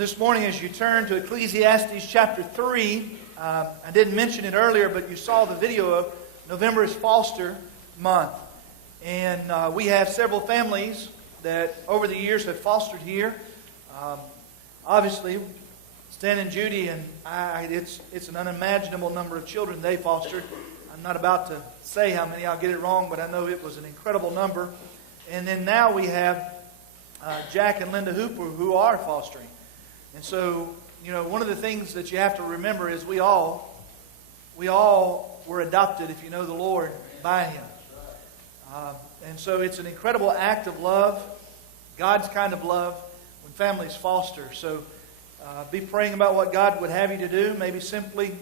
This morning, as you turn to Ecclesiastes chapter 3, I didn't mention it earlier, but you saw the video of November is Foster Month. And we have several families that over the years have fostered here. Obviously, Stan and Judy and it's an unimaginable number of children they fostered. I'm not about to say how many, I'll get it wrong, but I know it was an incredible number. And then now we have Jack and Linda Hooper who are fostering. And so, one of the things that you have to remember is we all were adopted, if you know the Lord, by Him. And so it's an incredible act of love, God's kind of love, when families foster. So be praying about what God would have you to do. Maybe simply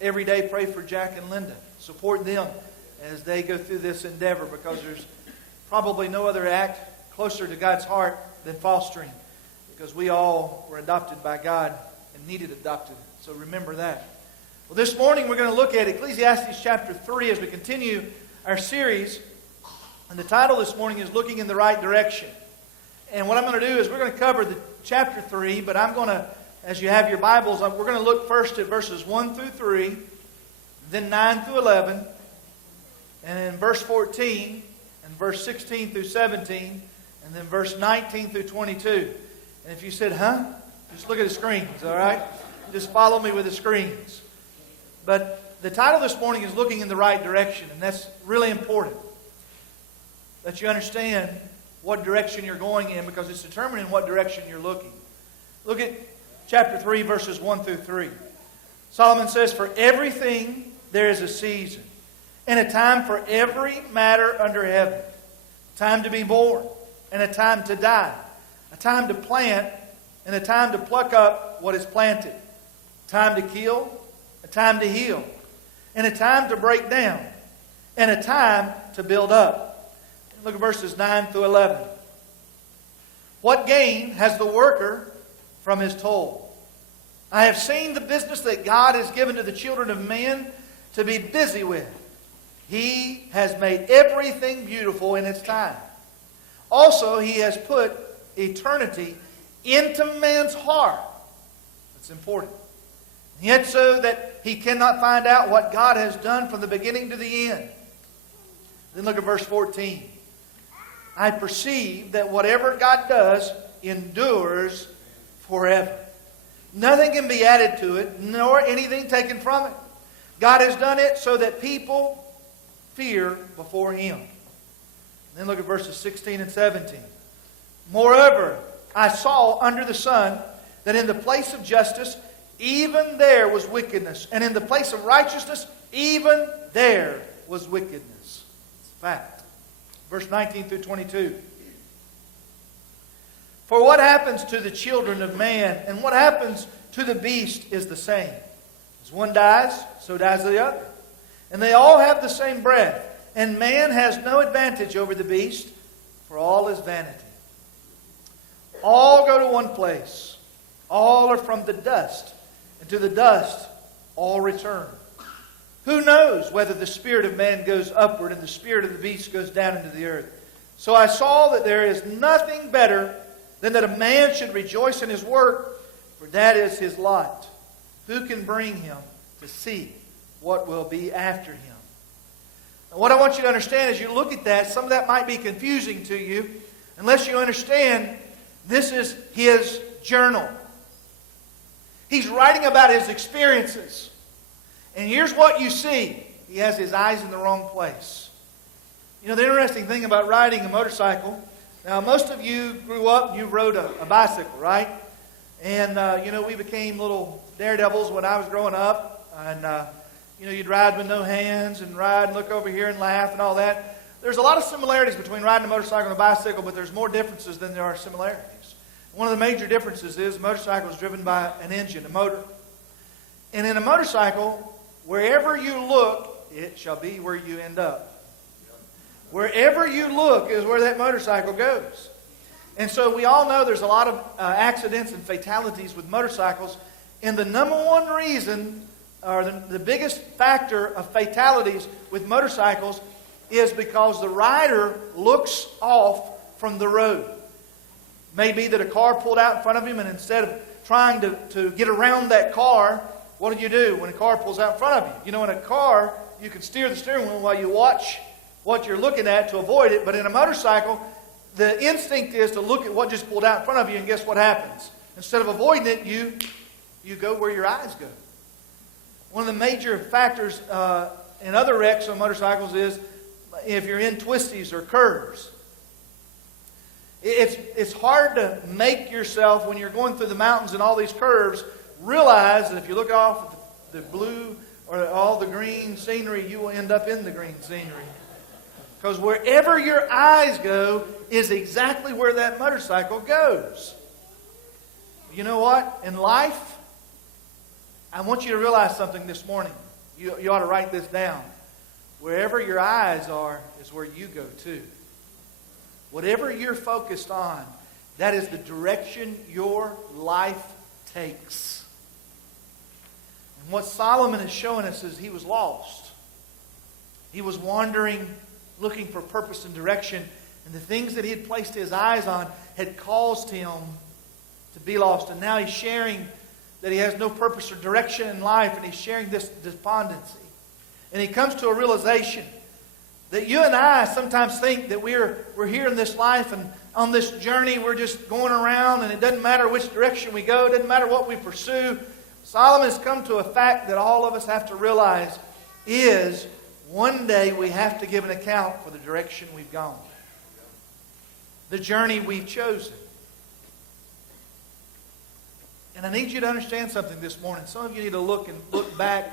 every day pray for Jack and Linda. Support them as they go through this endeavor, because there's probably no other act closer to God's heart than fostering. Because we all were adopted by God and needed adopted. So remember that. Well, this morning we're going to look at Ecclesiastes chapter 3 as we continue our series. And the title this morning is Looking in the Right Direction. And what I'm going to do is we're going to cover the chapter 3, but I'm going to, as you have your Bibles, we're going to look first at verses 1 through 3, then 9 through 11, and then verse 14, and verse 16 through 17, and then verse 19 through 22. And if you said, just look at the screens, all right? Just follow me with the screens. But the title this morning is Looking in the Right Direction, and that's really important. That you understand what direction you're going in, because it's determining what direction you're looking. Look at chapter 3, verses 1 through 3. Solomon says, "For everything there is a season, and a time for every matter under heaven. A time to be born, and a time to die. A time to plant, and a time to pluck up what is planted. A time to kill, a time to heal, and a time to break down, and a time to build up." Look at verses 9 through 11. "What gain has the worker from his toil? I have seen the business that God has given to the children of men to be busy with. He has made everything beautiful in its time. Also, He has put eternity into man's heart." That's important. "Yet so that he cannot find out what God has done from the beginning to the end." Then look at verse 14. "I perceive that whatever God does endures forever. Nothing can be added to it, nor anything taken from it. God has done it so that people fear before Him." Then look at verses 16 and 17. "Moreover, I saw under the sun that in the place of justice, even there was wickedness. And in the place of righteousness, even there was wickedness." It's a fact. Verse 19 through 22. "For what happens to the children of man and what happens to the beast is the same. As one dies, so dies the other. And they all have the same breath. And man has no advantage over the beast, for all is vanity. All go to one place. All are from the dust, and to the dust all return. Who knows whether the spirit of man goes upward and the spirit of the beast goes down into the earth? So I saw that there is nothing better than that a man should rejoice in his work, for that is his lot. Who can bring him to see what will be after him?" Now, what I want you to understand as you look at that, some of that might be confusing to you, unless you understand this is his journal. He's writing about his experiences. And here's what you see. He has his eyes in the wrong place. The interesting thing about riding a motorcycle, now most of you grew up and you rode a bicycle, right? And, we became little daredevils when I was growing up. And, you'd ride with no hands and ride and look over here and laugh and all that. There's a lot of similarities between riding a motorcycle and a bicycle, but there's more differences than there are similarities. One of the major differences is a motorcycle is driven by an engine, a motor. And in a motorcycle, wherever you look, it shall be where you end up. Wherever you look is where that motorcycle goes. And so we all know there's a lot of accidents and fatalities with motorcycles. And the number one reason, or the biggest factor of fatalities with motorcycles, is because the rider looks off from the road. Maybe that a car pulled out in front of him, and instead of trying to get around that car, what do you do when a car pulls out in front of you? You know, in a car, you can steer the steering wheel while you watch what you're looking at to avoid it. But in a motorcycle, the instinct is to look at what just pulled out in front of you, and guess what happens? Instead of avoiding it, you go where your eyes go. One of the major factors in other wrecks on motorcycles is if you're in twisties or curves. It's hard to make yourself, when you're going through the mountains and all these curves, realize that if you look off at the blue or all the green scenery, you will end up in the green scenery. Because wherever your eyes go is exactly where that motorcycle goes. You know what? In life, I want you to realize something this morning. You ought to write this down. Wherever your eyes are is where you go too. Whatever you're focused on, that is the direction your life takes. And what Solomon is showing us is he was lost. He was wandering, looking for purpose and direction. And the things that he had placed his eyes on had caused him to be lost. And now he's sharing that he has no purpose or direction in life. And he's sharing this despondency. And he comes to a realization that you and I sometimes think that we're here in this life, and on this journey we're just going around, and it doesn't matter which direction we go, it doesn't matter what we pursue. Solomon has come to a fact that all of us have to realize is one day we have to give an account for the direction we've gone. The journey we've chosen. And I need you to understand something this morning. Some of you need to look back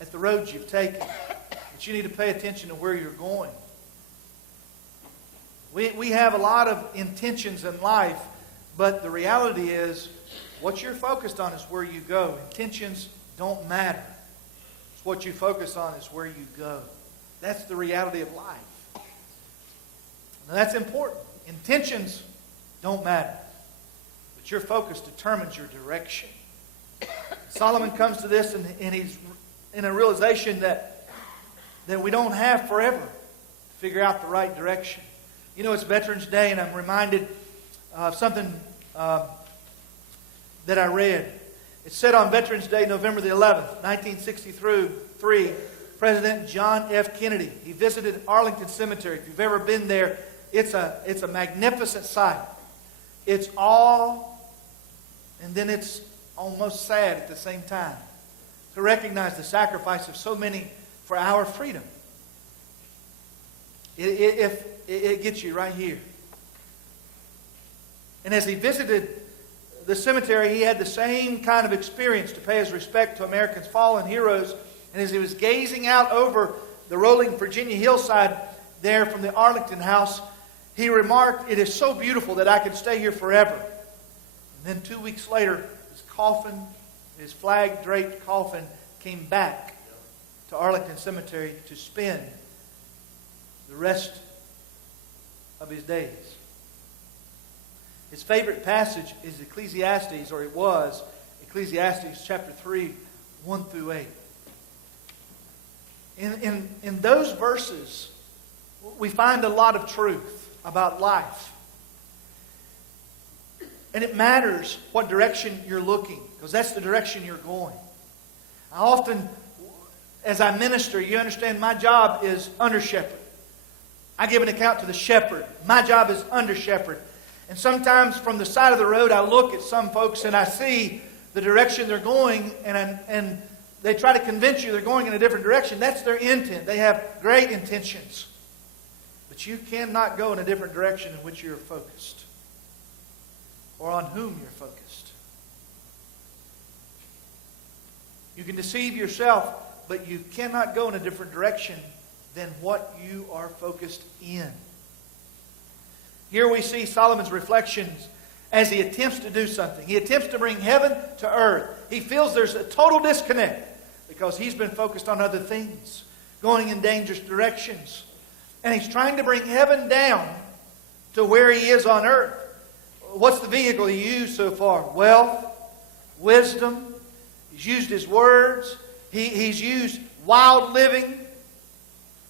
at the roads you've taken. But you need to pay attention to where you're going. We have a lot of intentions in life, but the reality is what you're focused on is where you go. Intentions don't matter. It's what you focus on is where you go. That's the reality of life. Now that's important. Intentions don't matter. But your focus determines your direction. Solomon comes to this and he's in a realization that we don't have forever to figure out the right direction. You know, it's Veterans Day, and I'm reminded of something that I read. It said on Veterans Day, November the 11th, 1963, President John F. Kennedy, he visited Arlington Cemetery. If you've ever been there, it's a magnificent sight. It's awe, and then it's almost sad at the same time to recognize the sacrifice of so many for our freedom. It gets you right here. And as he visited the cemetery, he had the same kind of experience to pay his respect to America's fallen heroes. And as he was gazing out over the rolling Virginia hillside there from the Arlington house, he remarked, "It is so beautiful that I could stay here forever." And then 2 weeks later, his coffin, his flag-draped coffin, came back to Arlington Cemetery to spend the rest of his days. His favorite passage is Ecclesiastes, or it was Ecclesiastes chapter 3, 1 through 8. In those verses, we find a lot of truth about life. And it matters what direction you're looking, because that's the direction you're going. I often, as I minister, you understand my job is under shepherd. I give an account to the shepherd. My job is under shepherd. And sometimes from the side of the road, I look at some folks and I see the direction they're going, and they try to convince you they're going in a different direction. That's their intent. They have great intentions. But you cannot go in a different direction in which you're focused, or on whom you're focused. You can deceive yourself, but you cannot go in a different direction than what you are focused in. Here we see Solomon's reflections as he attempts to do something. He attempts to bring heaven to earth. He feels there's a total disconnect because he's been focused on other things, going in dangerous directions. And he's trying to bring heaven down to where he is on earth. What's the vehicle he used so far? Wealth, wisdom. He's used his words. He's used wild living.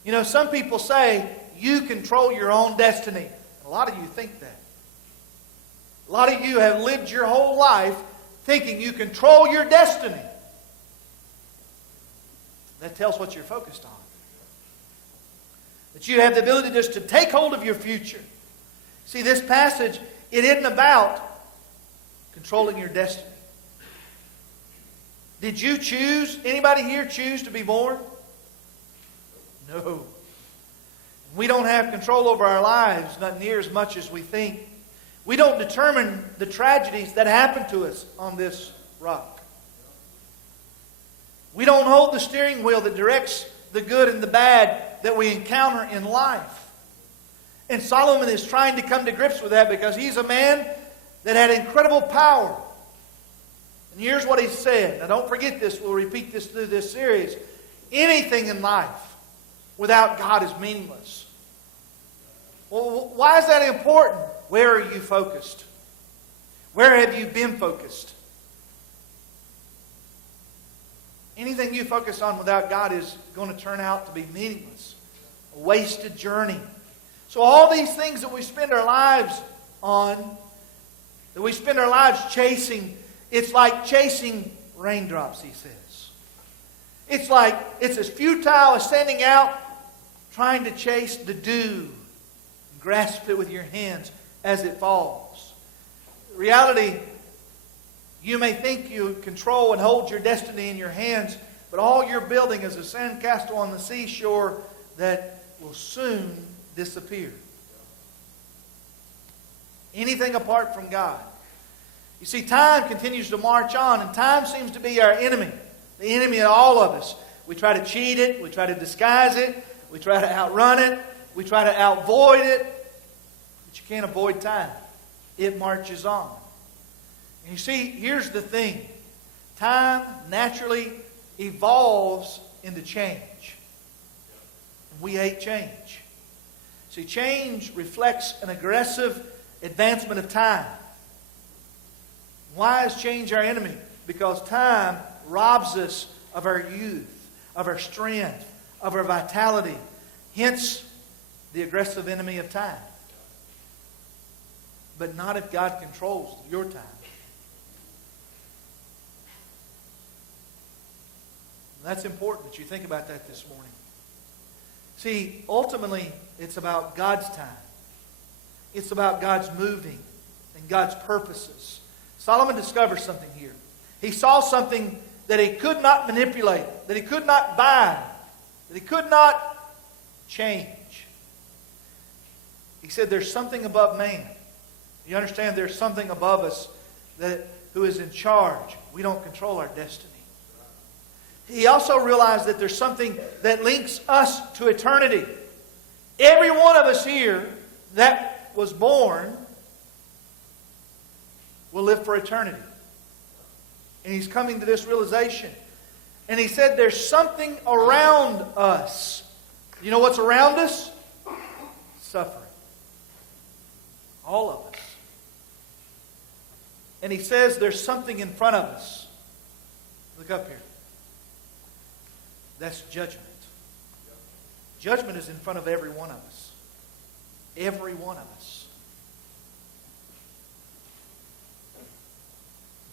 You know, some people say you control your own destiny. A lot of you think that. A lot of you have lived your whole life thinking you control your destiny. That tells what you're focused on. That you have the ability just to take hold of your future. See, this passage, it isn't about controlling your destiny. Did you choose, anybody here choose to be born? No. We don't have control over our lives, not near as much as we think. We don't determine the tragedies that happen to us on this rock. We don't hold the steering wheel that directs the good and the bad that we encounter in life. And Solomon is trying to come to grips with that because he's a man that had incredible power. And here's what he said. Now don't forget this. We'll repeat this through this series. Anything in life without God is meaningless. Well, why is that important? Where are you focused? Where have you been focused? Anything you focus on without God is going to turn out to be meaningless. A wasted journey. So all these things that we spend our lives on, that we spend our lives chasing, it's like chasing raindrops, he says. It's as futile as standing out trying to chase the dew and grasp it with your hands as it falls. In reality, you may think you control and hold your destiny in your hands, but all you're building is a sandcastle on the seashore that will soon disappear. Anything apart from God. You see, time continues to march on, and time seems to be our enemy. The enemy of all of us. We try to cheat it. We try to disguise it. We try to outrun it. We try to outvoid it. But you can't avoid time. It marches on. And you see, here's the thing. Time naturally evolves into change. And we hate change. See, change reflects an aggressive advancement of time. Why is change our enemy? Because time robs us of our youth, of our strength, of our vitality. Hence, the aggressive enemy of time. But not if God controls your time. That's important that you think about that this morning. See, ultimately, it's about God's time. It's about God's moving and God's purposes. Solomon discovers something here. He saw something that he could not manipulate, that he could not bind, that he could not change. He said there's something above man. You understand there's something above us who is in charge. We don't control our destiny. He also realized that there's something that links us to eternity. Every one of us here that was born will live for eternity. And he's coming to this realization. And he said there's something around us. You know what's around us? Suffering. All of us. And he says there's something in front of us. Look up here. That's judgment. Judgment is in front of every one of us. Every one of us.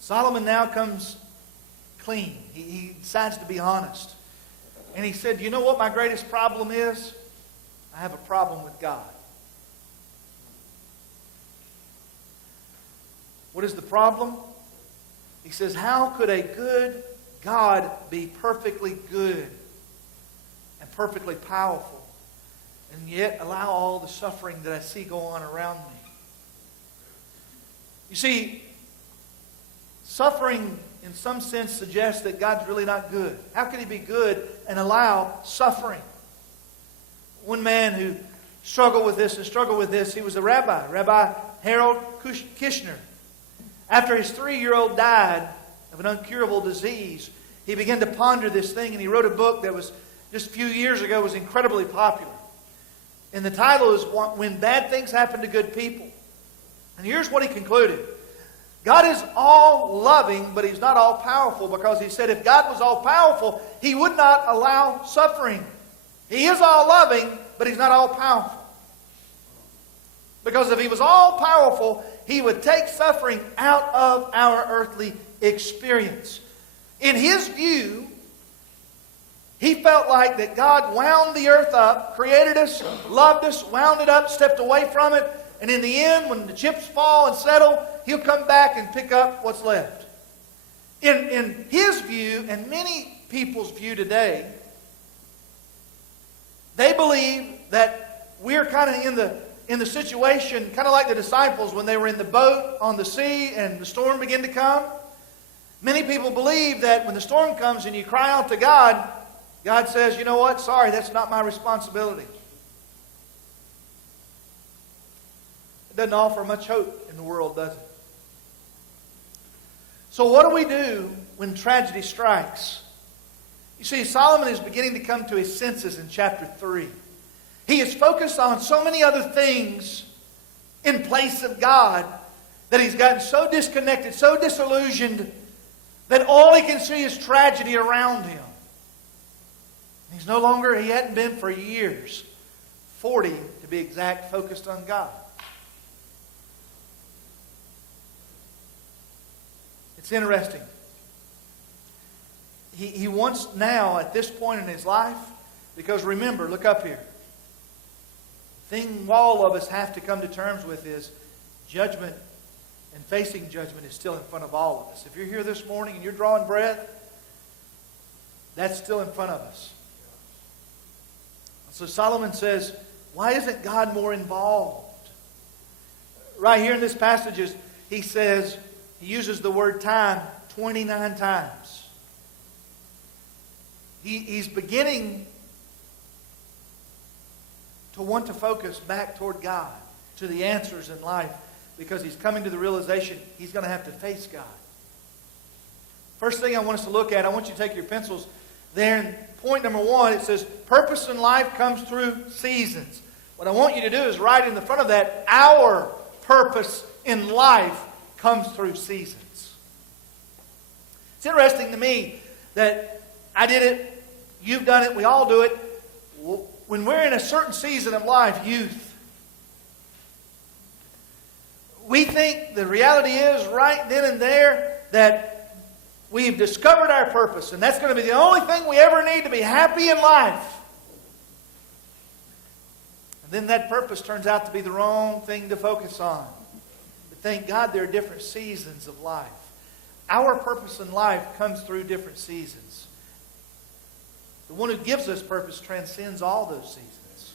Solomon now comes clean. He decides to be honest. And he said, you know what my greatest problem is? I have a problem with God. What is the problem? He says, how could a good God be perfectly good and perfectly powerful and yet allow all the suffering that I see go on around me? You see, suffering in some sense suggests that God's really not good. How could He be good and allow suffering? One man who struggled with this, he was a rabbi, Rabbi Harold Kishner. After his 3-year-old died of an incurable disease, he began to ponder this thing, and he wrote a book that was just a few years ago was incredibly popular. And the title is When Bad Things Happen to Good People. And here's what he concluded. God is all loving, but He's not all powerful, because he said if God was all powerful, He would not allow suffering. He is all loving, but He's not all powerful. Because if He was all powerful, He would take suffering out of our earthly experience. In his view, he felt like that God wound the earth up, created us, loved us, wound it up, stepped away from it, and in the end, when the chips fall and settle, He'll come back and pick up what's left. In his view, and many people's view today, they believe that we're kind of in the situation, kind of like the disciples when they were in the boat on the sea and the storm began to come. Many people believe that when the storm comes and you cry out to God, God says, you know what? Sorry, that's not my responsibility. It doesn't offer much hope in the world, does it? So what do we do when tragedy strikes? You see, Solomon is beginning to come to his senses in chapter 3. He is focused on so many other things in place of God that he's gotten so disconnected, so disillusioned, that all he can see is tragedy around him. He's no longer, he hadn't been for years, 40 to be exact, focused on God. It's interesting. He wants now, at this point in his life, because remember, look up here. The thing all of us have to come to terms with is judgment, and facing judgment is still in front of all of us. If you're here this morning and you're drawing breath, that's still in front of us. So Solomon says, why isn't God more involved? Right here in this passage, he says, he uses the word time 29 times. He's beginning to want to focus back toward God, to the answers in life, because he's coming to the realization he's going to have to face God. First thing I want us to look at, I want you to take your pencils there. In point number 1, it says, purpose in life comes through seasons. What I want you to do is write in the front of that, our purpose in life comes through seasons. It's interesting to me that I did it, you've done it, we all do it. When we're in a certain season of life, youth, we think the reality is right then and there that we've discovered our purpose, and that's going to be the only thing we ever need to be happy in life. And then that purpose turns out to be the wrong thing to focus on. But thank God there are different seasons of life. Our purpose in life comes through different seasons. The one who gives us purpose transcends all those seasons.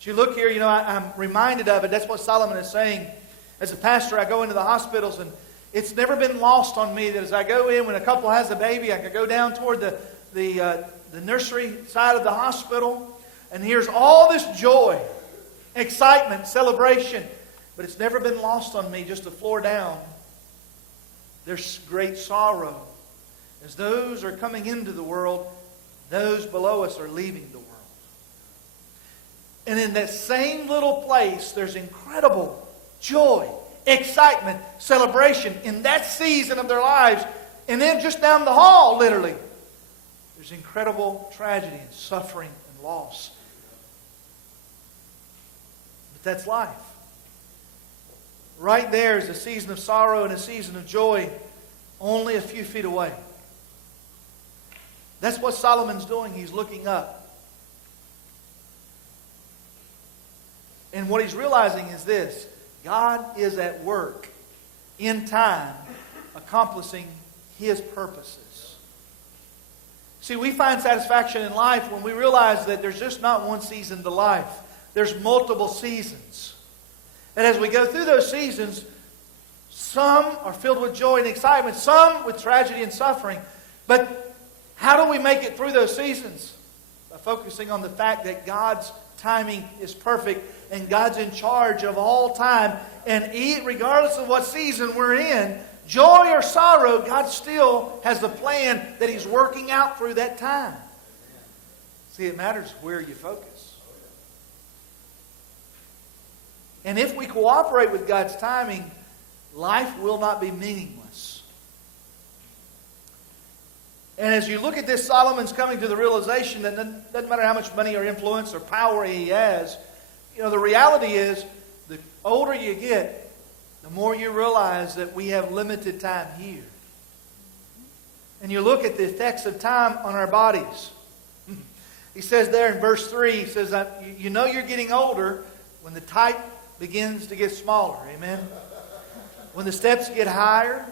As you look here, I'm reminded of it. That's what Solomon is saying. As a pastor, I go into the hospitals, and it's never been lost on me that as I go in, when a couple has a baby, I can go down toward the nursery side of the hospital, and here's all this joy, excitement, celebration. But it's never been lost on me just a floor down. There's great sorrow. As those are coming into the world, those below us are leaving the world. And in that same little place, there's incredible joy, excitement, celebration in that season of their lives. And then just down the hall, literally, there's incredible tragedy and suffering and loss. But that's life. Right there is a season of sorrow and a season of joy only a few feet away. That's what Solomon's doing. He's looking up. And what he's realizing is this: God is at work in time accomplishing His purposes. See, we find satisfaction in life when we realize that there's just not one season to life. There's multiple seasons. And as we go through those seasons, some are filled with joy and excitement, some with tragedy and suffering. But how do we make it through those seasons? By focusing on the fact that God's timing is perfect and God's in charge of all time. And regardless of what season we're in, joy or sorrow, God still has the plan that He's working out through that time. See, it matters where you focus. And if we cooperate with God's timing, life will not be meaningless. And as you look at this, Solomon's coming to the realization that it doesn't matter how much money or influence or power he has. The reality is, the older you get, the more you realize that we have limited time here. And you look at the effects of time on our bodies. He says there in verse 3, he says, you know you're getting older when the type begins to get smaller. Amen? When the steps get higher,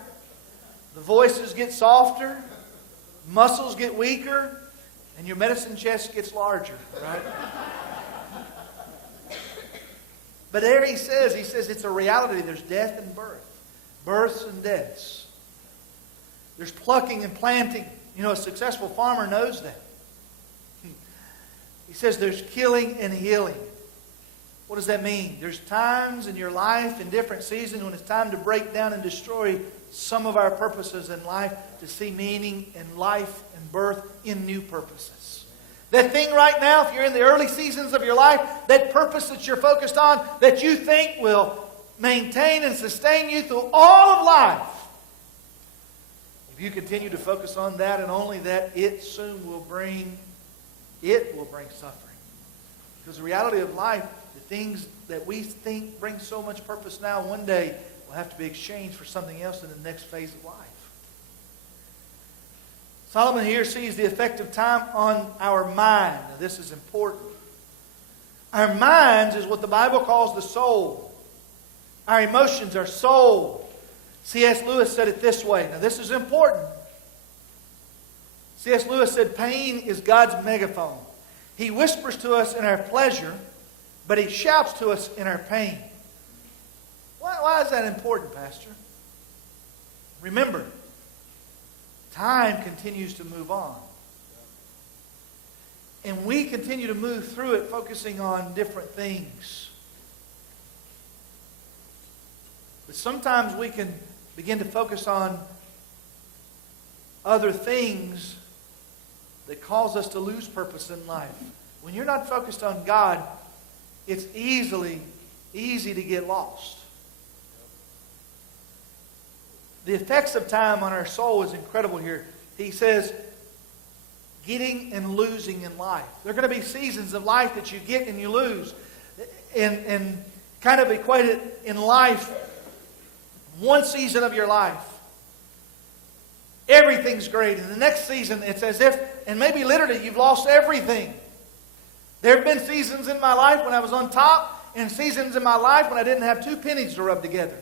the voices get softer, muscles get weaker, and your medicine chest gets larger. Right? But there he says it's a reality. There's death and birth. Births and deaths. There's plucking and planting. You know, a successful farmer knows that. He says there's killing and healing. What does that mean? There's times in your life, in different seasons, when it's time to break down and destroy some of our purposes in life to see meaning in life and birth in new purposes. That thing right now, if you're in the early seasons of your life, that purpose that you're focused on, that you think will maintain and sustain you through all of life, if you continue to focus on that and only that, it soon will bring suffering. Because the reality of life, the things that we think bring so much purpose now, one day will have to be exchanged for something else in the next phase of life. Solomon here sees the effect of time on our mind. Now, this is important. Our minds is what the Bible calls the soul. Our emotions are soul. C.S. Lewis said it this way. Now, this is important. C.S. Lewis said, pain is God's megaphone. He whispers to us in our pleasure, but He shouts to us in our pain. Why is that important, Pastor? Remember, time continues to move on. And we continue to move through it focusing on different things. But sometimes we can begin to focus on other things that cause us to lose purpose in life. When you're not focused on God, it's easy to get lost. The effects of time on our soul is incredible here. He says, getting and losing in life. There are going to be seasons of life that you get and you lose. And kind of equate it in life, one season of your life, everything's great. And the next season, it's as if, and maybe literally, you've lost everything. There have been seasons in my life when I was on top, and seasons in my life when I didn't have 2 pennies to rub together.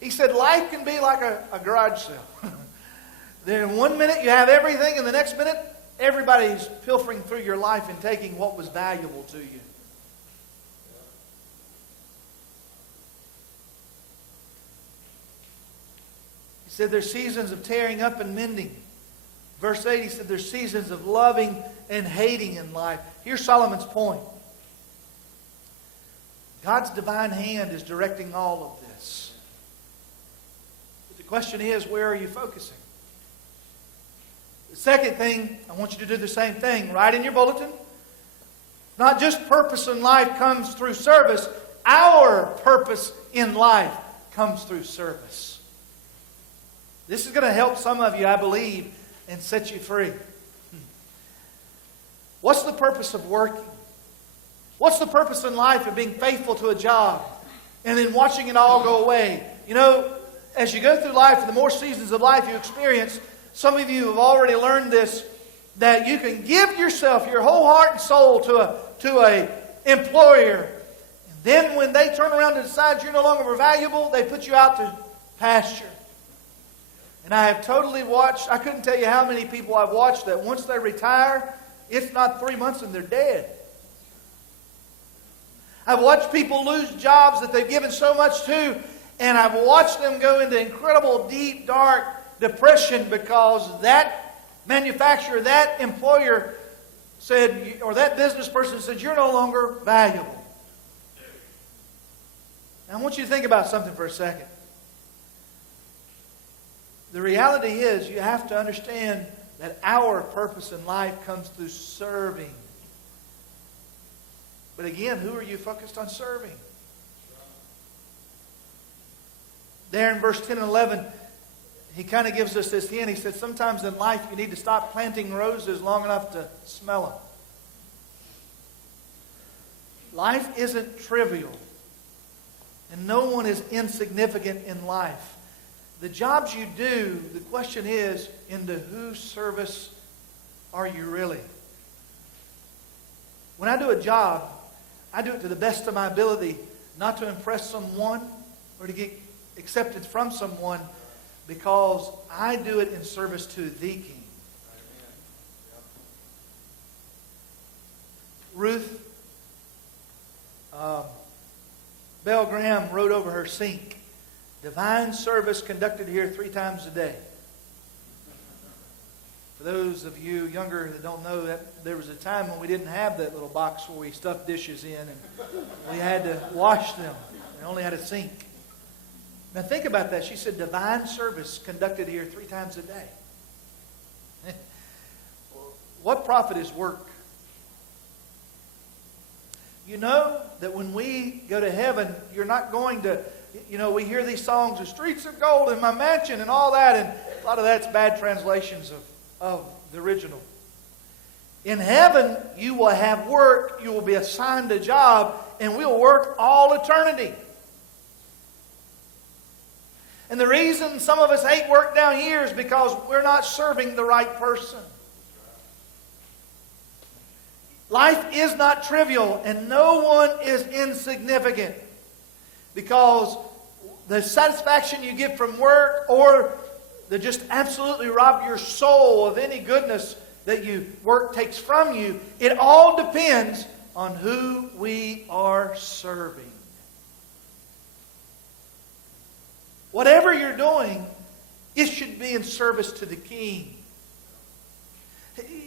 He said life can be like a garage sale. Then one minute you have everything, and the next minute everybody's pilfering through your life and taking what was valuable to you. He said there's seasons of tearing up and mending. Verse 8, he said there's seasons of loving and hating in life. Here's Solomon's point. God's divine hand is directing all of this. But the question is, where are you focusing? The second thing, I want you to do the same thing. Write in your bulletin. Not just purpose in life comes through service. Our purpose in life comes through service. This is going to help some of you, I believe, and set you free. What's the purpose of working? What's the purpose in life of being faithful to a job and then watching it all go away? You know, as you go through life, and the more seasons of life you experience, some of you have already learned this, that you can give yourself, your whole heart and soul to a employer. And then when they turn around and decide you're no longer valuable, they put you out to pasture. And I have totally watched, I couldn't tell you how many people I've watched that once they retire, it's not 3 months and they're dead. I've watched people lose jobs that they've given so much to, and I've watched them go into incredible, deep, dark depression because that manufacturer, that employer said, or that business person said, you're no longer valuable. Now I want you to think about something for a second. The reality is you have to understand that our purpose in life comes through serving. But again, who are you focused on serving? There in verse 10 and 11, he kind of gives us this hint. He said sometimes in life you need to stop planting roses long enough to smell them. Life isn't trivial. And no one is insignificant in life. The jobs you do, the question is, into whose service are you really? When I do a job, I do it to the best of my ability, not to impress someone or to get acceptance from someone, because I do it in service to the King. Ruth Bell Graham wrote over her sink, "Divine service conducted here 3 times a day." For those of you younger that don't know, that there was a time when we didn't have that little box where we stuffed dishes in and we had to wash them. We only had a sink. Now think about that. She said divine service conducted here 3 times a day. What profit is work? You know that when we go to heaven, you're not going to, we hear these songs, "The streets of gold in my mansion," and all that, and a lot of that's bad translations of the original. In heaven, you will have work, you will be assigned a job, and we'll work all eternity. And the reason some of us hate work down here is because we're not serving the right person. Life is not trivial, and no one is insignificant, because the satisfaction you get from work, or that just absolutely rob your soul of any goodness that work takes from you, it all depends on who we are serving. Whatever you're doing, it should be in service to the King.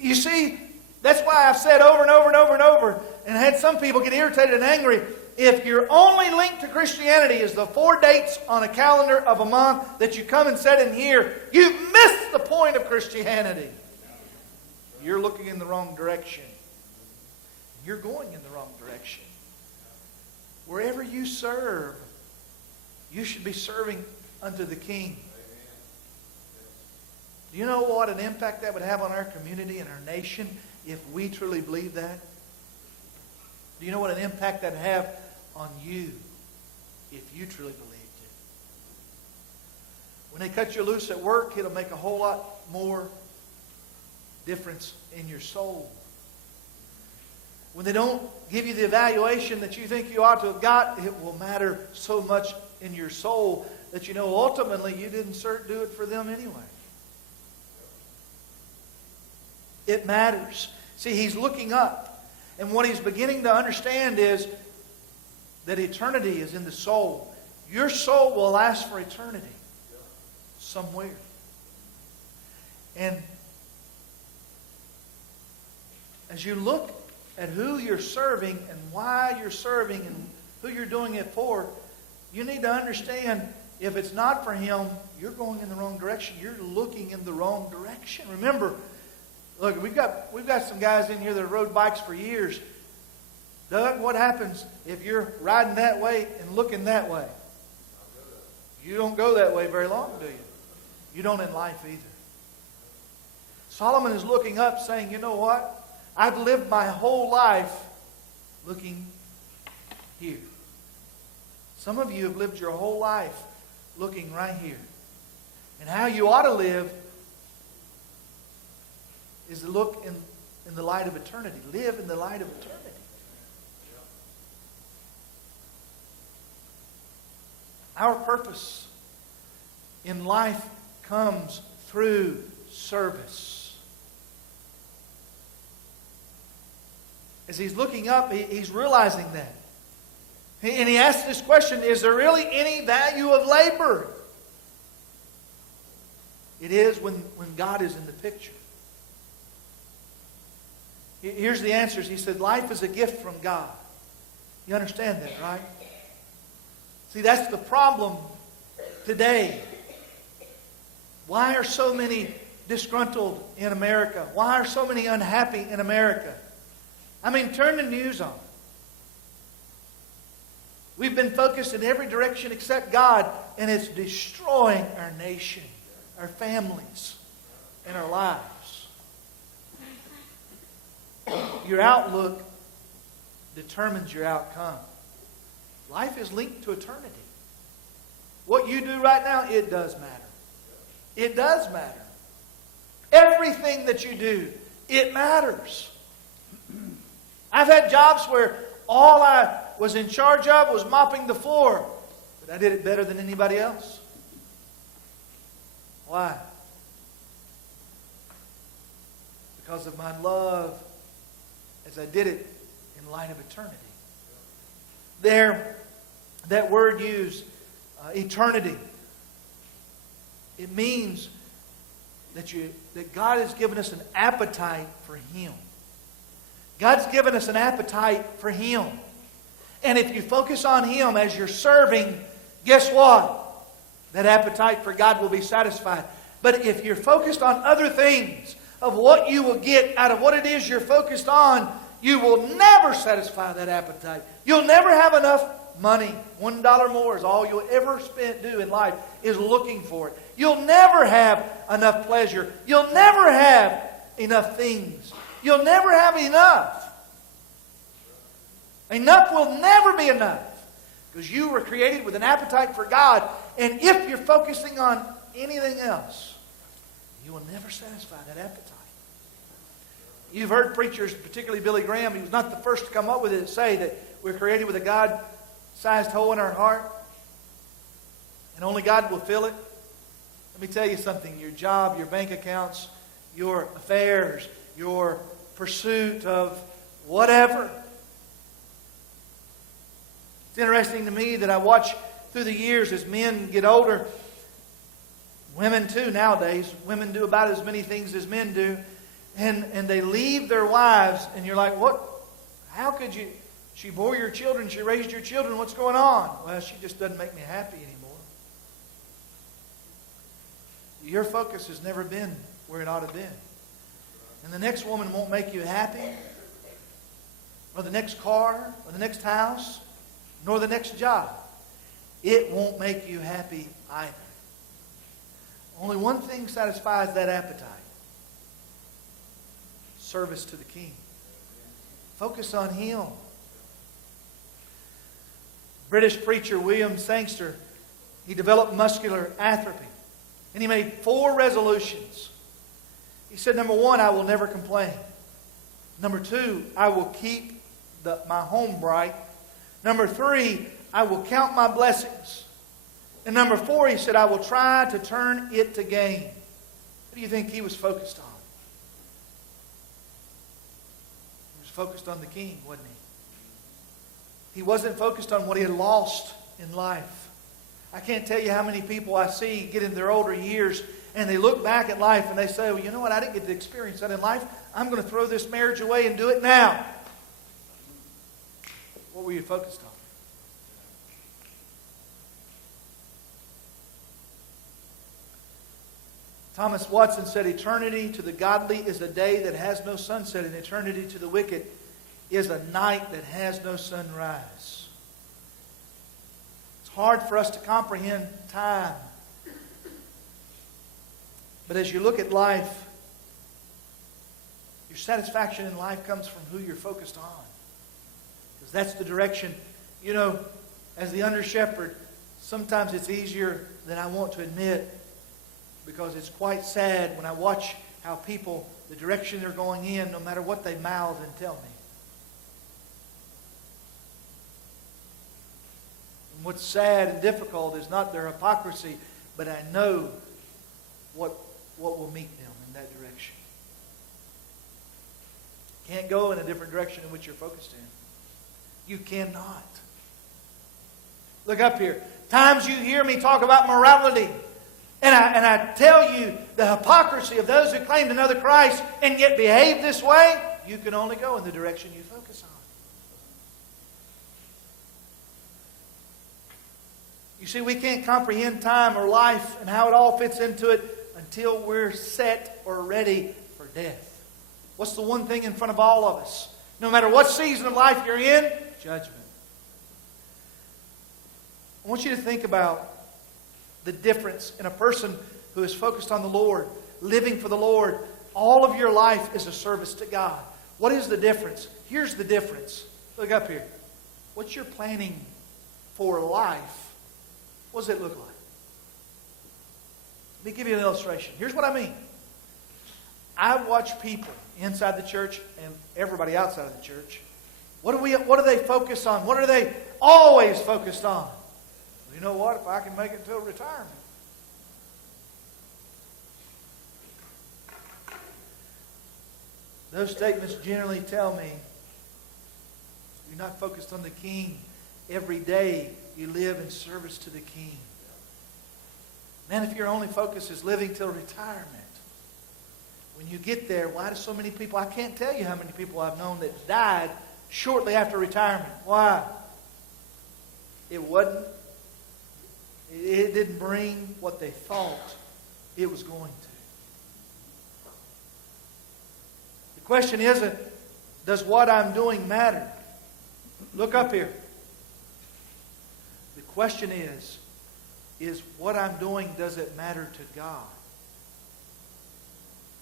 You see, that's why I've said over and over and over and over, and had some people get irritated and angry, if your only link to Christianity is the 4 dates on a calendar of a month that you come and sit in here, you've missed the point of Christianity. You're looking in the wrong direction. You're going in the wrong direction. Wherever you serve, you should be serving unto the King. Do you know what an impact that would have on our community and our nation if we truly believe that? Do you know what an impact that would have on you if you truly believed it? When they cut you loose at work, it'll make a whole lot more difference in your soul. When they don't give you the evaluation that you think you ought to have got, it will matter so much in your soul that ultimately you didn't do it for them anyway. It matters. See, he's looking up. And what he's beginning to understand is that eternity is in the soul. Your soul will last for eternity somewhere. And as you look at who you're serving and why you're serving and who you're doing it for, you need to understand, if it's not for Him, you're going in the wrong direction. You're looking in the wrong direction. Remember, look, we've got some guys in here that rode bikes for years. Doug, what happens if you're riding that way and looking that way? You don't go that way very long, do you? You don't in life either. Solomon is looking up saying, you know what? I've lived my whole life looking here. Some of you have lived your whole life looking right here. And how you ought to live is to look in the light of eternity. Live in the light of eternity. Our purpose in life comes through service. As he's looking up, he's realizing that. And he asks this question, is there really any value of labor? It is when God is in the picture. Here's the answers. He said, life is a gift from God. You understand that, right? See, that's the problem today. Why are so many disgruntled in America? Why are so many unhappy in America? I mean, turn the news on. We've been focused in every direction except God, and it's destroying our nation, our families, and our lives. Your outlook determines your outcome. Life is linked to eternity. What you do right now, it does matter. It does matter. Everything that you do, it matters. I've had jobs where all I was in charge of was mopping the floor, but I did it better than anybody else. Why? Because of my love as I did it in light of eternity. There, that word used, eternity, it means that God has given us an appetite for Him. God's given us an appetite for Him. And if you focus on Him as you're serving, guess what? That appetite for God will be satisfied. But if you're focused on other things, of what you will get out of what it is you're focused on, you will never satisfy that appetite. You'll never have enough money. $1 more is all you'll ever do in life, is looking for it. You'll never have enough pleasure. You'll never have enough things. You'll never have enough. Enough will never be enough. Because you were created with an appetite for God. And if you're focusing on anything else, you will never satisfy that appetite. You've heard preachers, particularly Billy Graham, he was not the first to come up with it, say that we're created with a God-sized hole in our heart. And only God will fill it. Let me tell you something. Your job, your bank accounts, your affairs, your pursuit of whatever. It's interesting to me that I watch through the years as men get older. Women too nowadays. Women do about as many things as men do. And they leave their wives and you're like, what? How could you? She bore your children. She raised your children. What's going on? Well, she just doesn't make me happy anymore. Your focus has never been where it ought to have been. And the next woman won't make you happy, or the next car, or the next house, nor the next job. It won't make you happy either. Only one thing satisfies that appetite. Service to the King. Focus on Him. British preacher William Sangster, he developed muscular atrophy. And he made 4 resolutions. He said, number 1, I will never complain. Number 2, I will keep my home bright. Number 3, I will count my blessings. And number 4, he said, I will try to turn it to gain. What do you think he was focused on? He was focused on the King, wasn't he? He wasn't focused on what he had lost in life. I can't tell you how many people I see get in their older years and they look back at life and they say, well, you know what? I didn't get to experience that in life. I'm going to throw this marriage away and do it now. What were you focused on? Thomas Watson said, eternity to the godly is a day that has no sunset, and eternity to the wicked is a night that has no sunrise. It's hard for us to comprehend time. But as you look at life, your satisfaction in life comes from who you're focused on. Because that's the direction. You know, as the under shepherd, sometimes it's easier than I want to admit, because it's quite sad when I watch how people, the direction they're going in, no matter what they mouth and tell me. And what's sad and difficult is not their hypocrisy, but I know what will meet them in that direction. Can't go in a different direction in which you're focused in. You cannot. Look up here. Times you hear me talk about morality, and I tell you the hypocrisy of those who claim to know the Christ and yet behave this way, you can only go in the direction you focus on. You see, we can't comprehend time or life and how it all fits into it until we're set or ready for death. What's the one thing in front of all of us? No matter what season of life you're in, judgment. I want you to think about the difference in a person who is focused on the Lord, living for the Lord. All of your life is a service to God. What is the difference? Here's the difference. Look up here. What you're planning for life, what does it look like? Let me give you an illustration. Here's what I mean. I watch people inside the church and everybody outside of the church. What do they focus on? What are they always focused on? You know what? If I can make it until retirement. Those statements generally tell me you're not focused on the King. Every day you live in service to the King. Man, if your only focus is living till retirement, when you get there, why do so many people, I can't tell you how many people I've known that died shortly after retirement. Why? It didn't bring what they thought it was going to. The question isn't, does what I'm doing matter? Look up here. The question is what I'm doing, does it matter to God?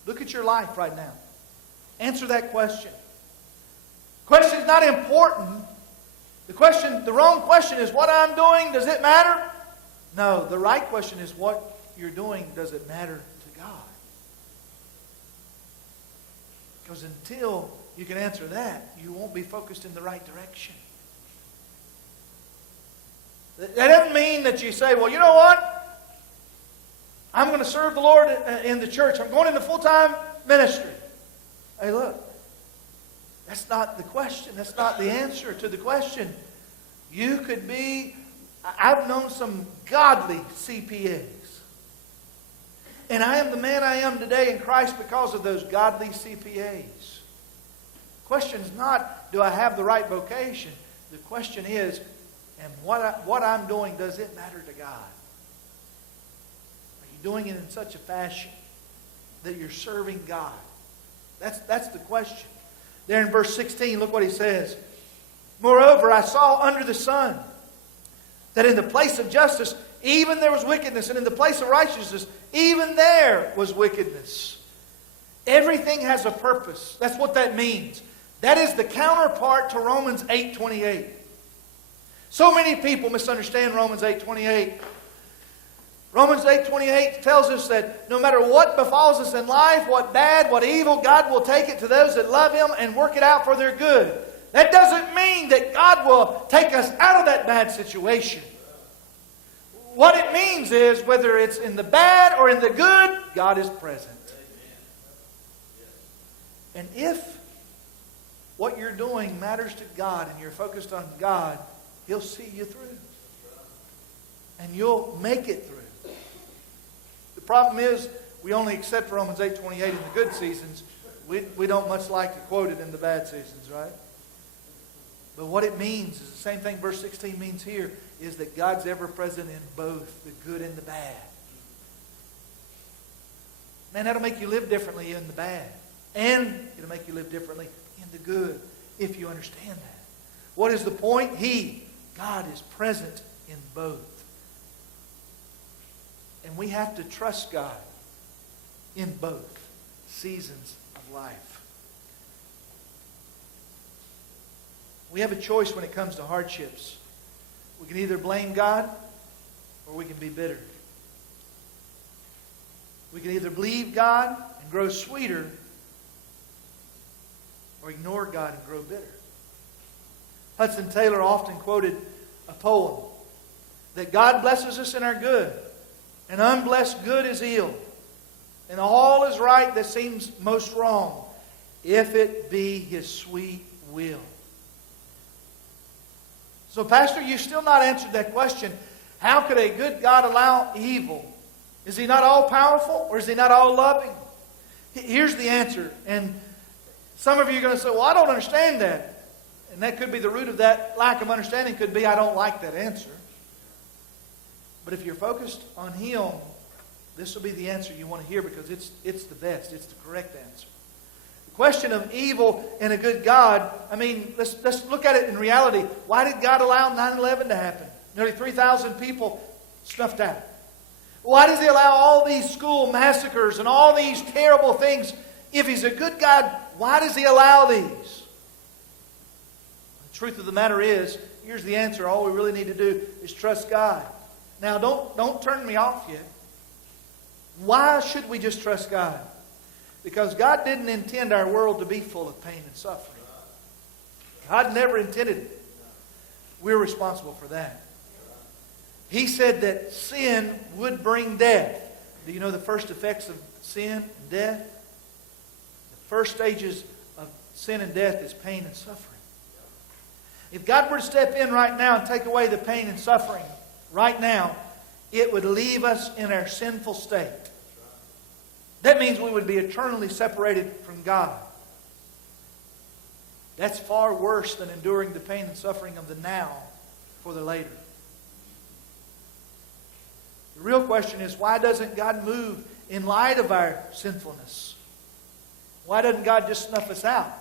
Look at your life right now. Answer that question. The question is not important. The wrong question is what I'm doing, does it matter? No, the right question is what you're doing, does it matter to God? Because until you can answer that, you won't be focused in the right direction. That doesn't mean that you say, well, you know what? I'm going to serve the Lord in the church. I'm going into full-time ministry. Hey, look. That's not the question. That's not the answer to the question. You could be... I've known some godly CPAs. And I am the man I am today in Christ because of those godly CPAs. The question is not, do I have the right vocation? The question is, and what I'm doing, does it matter to God? Are you doing it in such a fashion that you're serving God? That's the question. There in verse 16, look what he says. Moreover, I saw under the sun that in the place of justice, even there was wickedness, and in the place of righteousness, even there was wickedness. Everything has a purpose. That's what that means. That is the counterpart to Romans 8:28. So many people misunderstand Romans 8:28. Romans 8:28 tells us that no matter what befalls us in life, what bad, what evil, God will take it to those that love Him and work it out for their good. That doesn't mean that God will take us out of that bad situation. What it means is whether it's in the bad or in the good, God is present. And if what you're doing matters to God and you're focused on God, He'll see you through. And you'll make it through. The problem is, we only accept Romans 8:28 in the good seasons. We don't much like to quote it in the bad seasons, right? But what it means is the same thing verse 16 means here, is that God's ever present in both the good and the bad. Man, that'll make you live differently in the bad. And it'll make you live differently in the good, if you understand that. What is the point? God is present in both. And we have to trust God in both seasons of life. We have a choice when it comes to hardships. We can either blame God or we can be bitter. We can either believe God and grow sweeter or ignore God and grow bitter. Hudson Taylor often quoted a poem that God blesses us in our good, and unblessed good is ill, and all is right that seems most wrong, if it be His sweet will. So, Pastor, you've still not answered that question. How could a good God allow evil? Is He not all-powerful, or is He not all-loving? Here's the answer. And some of you are going to say, well, I don't understand that. And that could be the root of that lack of understanding, could be I don't like that answer. But if you're focused on Him, this will be the answer you want to hear, because it's the best. It's the correct answer. The question of evil and a good God, I mean, let's look at it in reality. Why did God allow 9/11 to happen? Nearly 3,000 people snuffed out. Why does He allow all these school massacres and all these terrible things? If He's a good God, why does He allow these? The truth of the matter is, here's the answer. All we really need to do is trust God. Now, don't turn me off yet. Why should we just trust God? Because God didn't intend our world to be full of pain and suffering. God never intended it. We're responsible for that. He said that sin would bring death. Do you know the first effects of sin and death? The first stages of sin and death is pain and suffering. If God were to step in right now and take away the pain and suffering right now, it would leave us in our sinful state. That means we would be eternally separated from God. That's far worse than enduring the pain and suffering of the now for the later. The real question is, why doesn't God move in light of our sinfulness? Why doesn't God just snuff us out?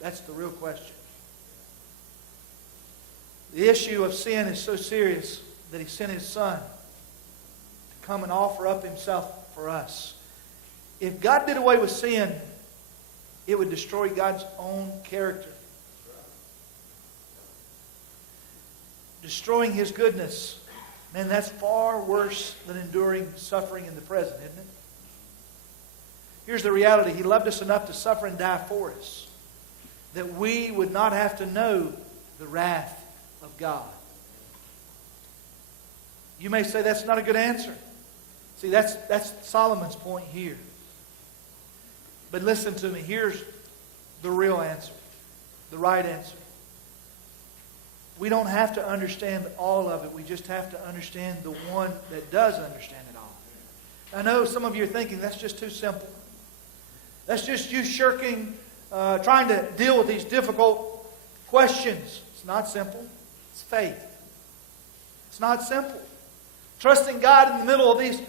That's the real question. The issue of sin is so serious that He sent His Son to come and offer up Himself for us. If God did away with sin, it would destroy God's own character. Destroying His goodness, man, that's far worse than enduring suffering in the present, isn't it? Here's the reality. He loved us enough to suffer and die for us, that we would not have to know the wrath of God. You may say that's not a good answer. See, that's Solomon's point here. But listen to me. Here's the real answer. The right answer. We don't have to understand all of it. We just have to understand the one that does understand it all. I know some of you are thinking that's just too simple. That's just you shirking, trying to deal with these difficult questions. It's not simple. It's faith. It's not simple. Trusting God in the middle of these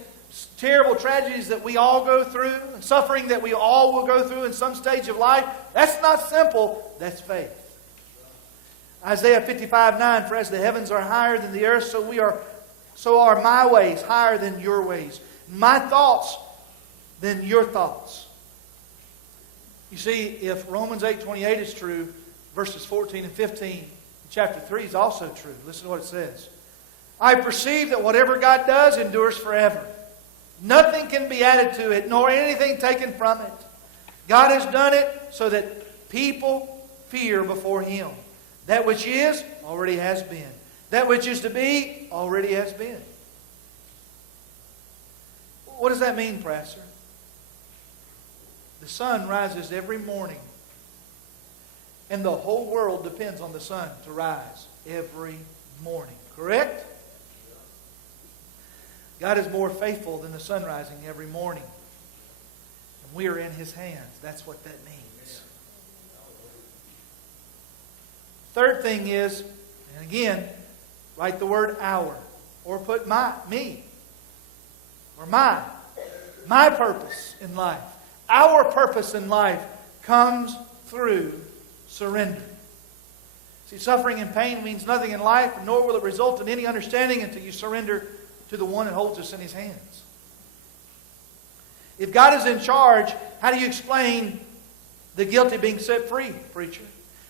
terrible tragedies that we all go through, and suffering that we all will go through in some stage of life, that's not simple. That's faith. Isaiah 55:9, for as the heavens are higher than the earth, so are my ways higher than your ways. My thoughts than your thoughts. You see, if Romans 8:28 is true, verses 14 and 15, chapter 3 is also true. Listen to what it says. I perceive that whatever God does endures forever. Nothing can be added to it, nor anything taken from it. God has done it so that people fear before Him. That which is, already has been. That which is to be, already has been. What does that mean, Pastor? The sun rises every morning. And the whole world depends on the sun to rise every morning. Correct? God is more faithful than the sun rising every morning. And we are in His hands. That's what that means. Third thing is, and again, write the word our. Or put me. Or my purpose in life. Our purpose in life comes through surrender. See, suffering and pain means nothing in life, nor will it result in any understanding until you surrender to the one that holds us in His hands. If God is in charge, how do you explain the guilty being set free, preacher?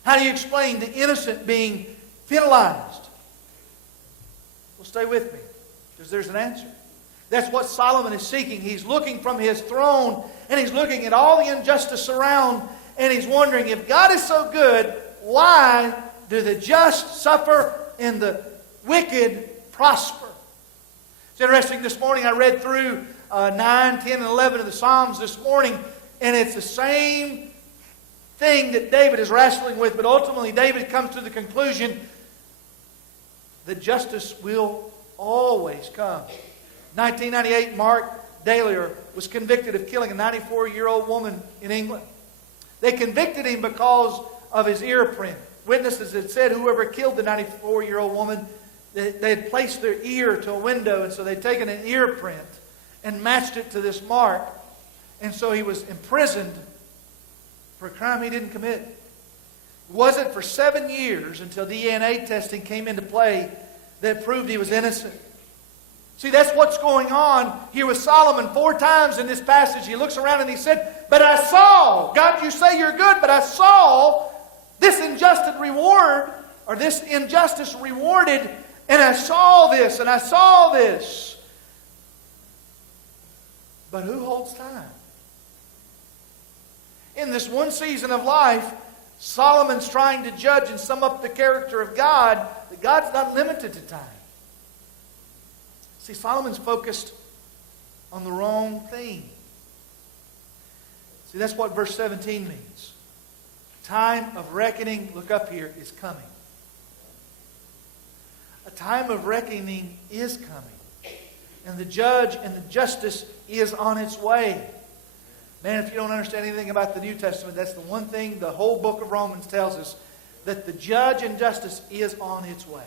How do you explain the innocent being penalized? Well, stay with me, because there's an answer. That's what Solomon is seeking. He's looking from his throne, and he's looking at all the injustice around, and he's wondering, if God is so good, why do the just suffer and the wicked prosper? It's interesting, this morning I read through 9, 10, and 11 of the Psalms this morning, and it's the same thing that David is wrestling with, but ultimately David comes to the conclusion that justice will always come. 1998, Mark Dalier was convicted of killing a 94-year-old woman in England. They convicted him because of his ear print. Witnesses had said whoever killed the 94-year-old woman, they had placed their ear to a window, and so they'd taken an ear print and matched it to this mark. And so he was imprisoned for a crime he didn't commit. It wasn't for 7 years until DNA testing came into play that proved he was innocent. See, that's what's going on here with Solomon. 4 times in this passage, he looks around and he said, but I saw, God, you say you're good, but I saw this unjust reward or this injustice rewarded, and I saw this, and I saw this. But who holds time? In this one season of life, Solomon's trying to judge and sum up the character of God, that God's not limited to time. See, Solomon's focused on the wrong thing. See, that's what verse 17 means. Time of reckoning, look up here, is coming. A time of reckoning is coming. And the judge and the justice is on its way. Man, if you don't understand anything about the New Testament, that's the one thing the whole book of Romans tells us, that the judge and justice is on its way.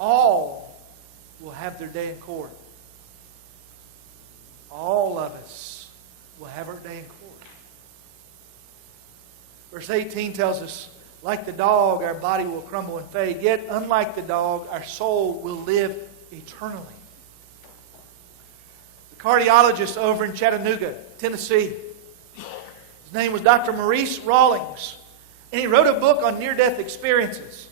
All will have their day in court. All of us will have our day in court. Verse 18 tells us, like the dog, our body will crumble and fade. Yet, unlike the dog, our soul will live eternally. The cardiologist over in Chattanooga, Tennessee, his name was Dr. Maurice Rawlings, and he wrote a book on near-death experiences.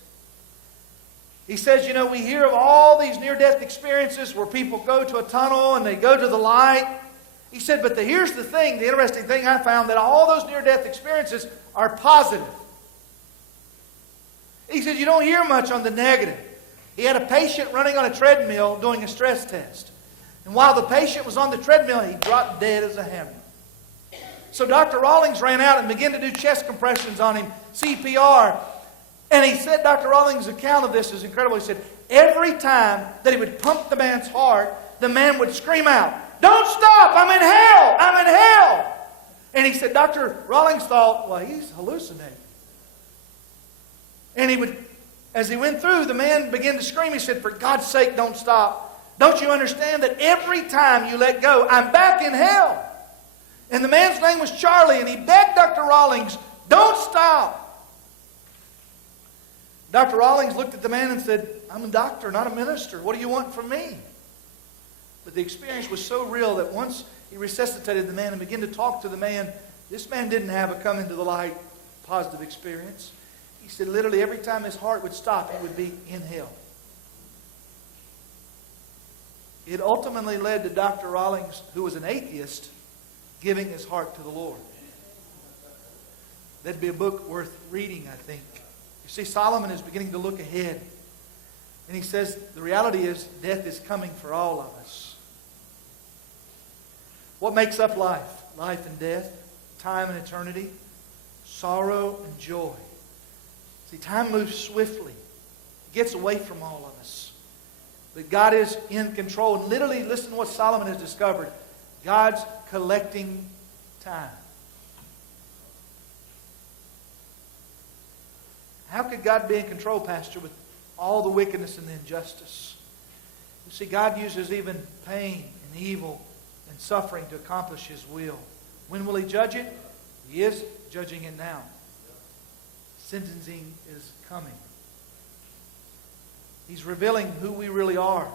He says, we hear of all these near-death experiences where people go to a tunnel and they go to the light. He said, but here's the thing, the interesting thing I found, that all those near-death experiences are positive. He said, you don't hear much on the negative. He had a patient running on a treadmill doing a stress test. And while the patient was on the treadmill, he dropped dead as a hammer. So Dr. Rawlings ran out and began to do chest compressions on him, CPR. And he said, Dr. Rawlings' account of this is incredible. He said, every time that he would pump the man's heart, the man would scream out, don't stop, I'm in hell, I'm in hell. And he said, Dr. Rawlings thought, well, he's hallucinating. And as he went through, the man began to scream. He said, for God's sake, don't stop. Don't you understand that every time you let go, I'm back in hell? And the man's name was Charlie, and he begged Dr. Rawlings, don't stop. Dr. Rawlings looked at the man and said, I'm a doctor, not a minister. What do you want from me? But the experience was so real that once he resuscitated the man and began to talk to the man, this man didn't have a come into the light positive experience. He said literally every time his heart would stop, he would be in hell. It ultimately led to Dr. Rawlings, who was an atheist, giving his heart to the Lord. That'd be a book worth reading, I think. You see, Solomon is beginning to look ahead. And he says the reality is death is coming for all of us. What makes up life? Life and death, time and eternity, sorrow and joy. See, time moves swiftly. It gets away from all of us. But God is in control. And literally, listen to what Solomon has discovered. God's collecting time. How could God be in control, Pastor, with all the wickedness and the injustice? You see, God uses even pain and evil and suffering to accomplish His will. When will He judge it? He is judging it now. Sentencing is coming. He's revealing who we really are.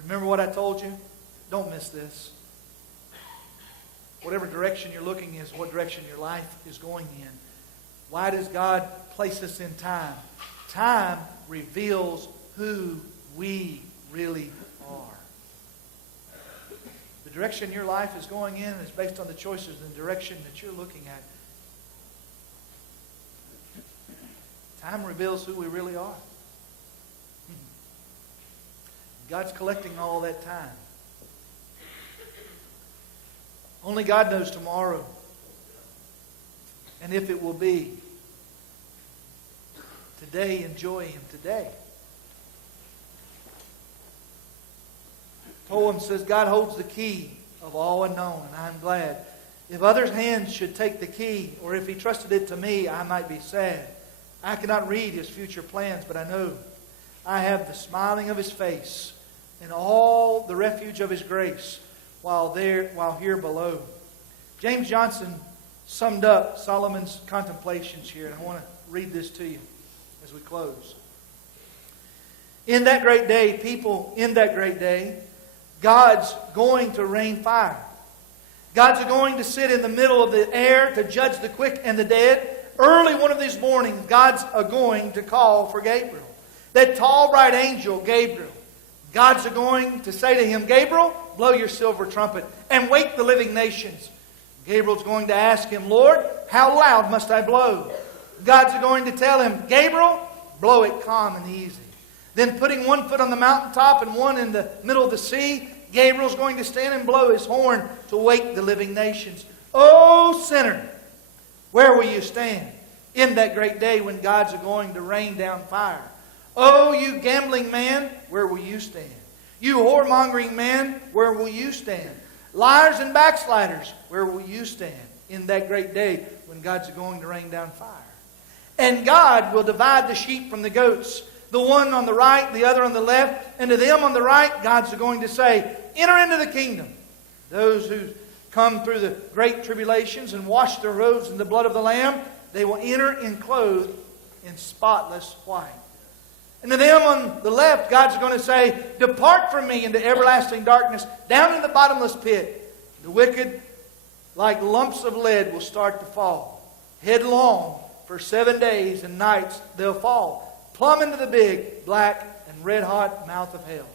Remember what I told you? Don't miss this. Whatever direction you're looking is what direction your life is going in. Why does God place us in time? Time reveals who we really are. The direction your life is going in is based on the choices and the direction that you're looking at. Time reveals who we really are. God's collecting all that time. Only God knows tomorrow. And if it will be. Today, enjoy Him today. The poem says, God holds the key of all unknown, and I'm glad. If others' hands should take the key, or if He trusted it to me, I might be sad. I cannot read His future plans, but I know I have the smiling of His face and all the refuge of His grace while here below. James Johnson summed up Solomon's contemplations here, and I want to read this to you as we close. In that great day, God's going to rain fire. God's going to sit in the middle of the air to judge the quick and the dead. Early one of these mornings, God's going to call for Gabriel. That tall, bright angel, Gabriel. God's going to say to him, Gabriel, blow your silver trumpet and wake the living nations. Gabriel's going to ask him, Lord, how loud must I blow? God's going to tell him, Gabriel, blow it calm and easy. Then putting one foot on the mountaintop and one in the middle of the sea, Gabriel's going to stand and blow his horn to wake the living nations. Oh, sinner, where will you stand in that great day when God's going to rain down fire? Oh, you gambling man, where will you stand? You whoremongering man, where will you stand? Liars and backsliders, where will you stand in that great day when God's going to rain down fire? And God will divide the sheep from the goats, the one on the right, the other on the left, and to them on the right, God's going to say, enter into the kingdom. Those who come through the great tribulations and wash their robes in the blood of the Lamb, they will enter in clothed in spotless white. And to them on the left, God's going to say, depart from me into everlasting darkness, down in the bottomless pit. The wicked, like lumps of lead, will start to fall. Headlong for 7 days and nights they'll fall, plumb into the big, black, and red-hot mouth of hell.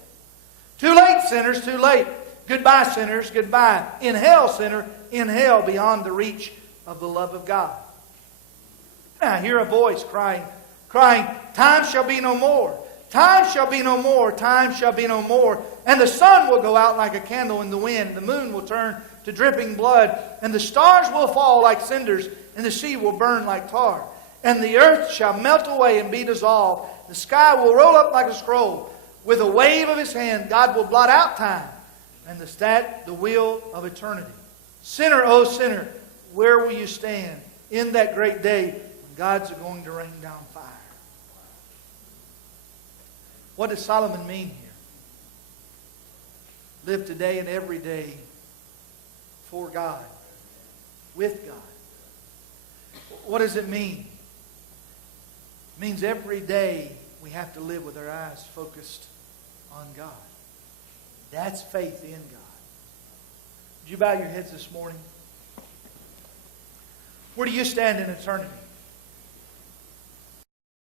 Too late, sinners, too late. Goodbye, sinners, goodbye. In hell, sinner, in hell, beyond the reach of the love of God. And I hear a voice crying, time shall be no more. Time shall be no more. Time shall be no more. And the sun will go out like a candle in the wind. The moon will turn to dripping blood. And the stars will fall like cinders. And the sea will burn like tar. And the earth shall melt away and be dissolved. The sky will roll up like a scroll. With a wave of His hand, God will blot out time and the wheel of eternity. Sinner, oh sinner, where will you stand in that great day when God's going to rain down fire? What does Solomon mean here? Live today and every day for God, with God. What does it mean? It means every day we have to live with our eyes focused on God. That's faith in God. Would you bow your heads this morning? Where do you stand in eternity?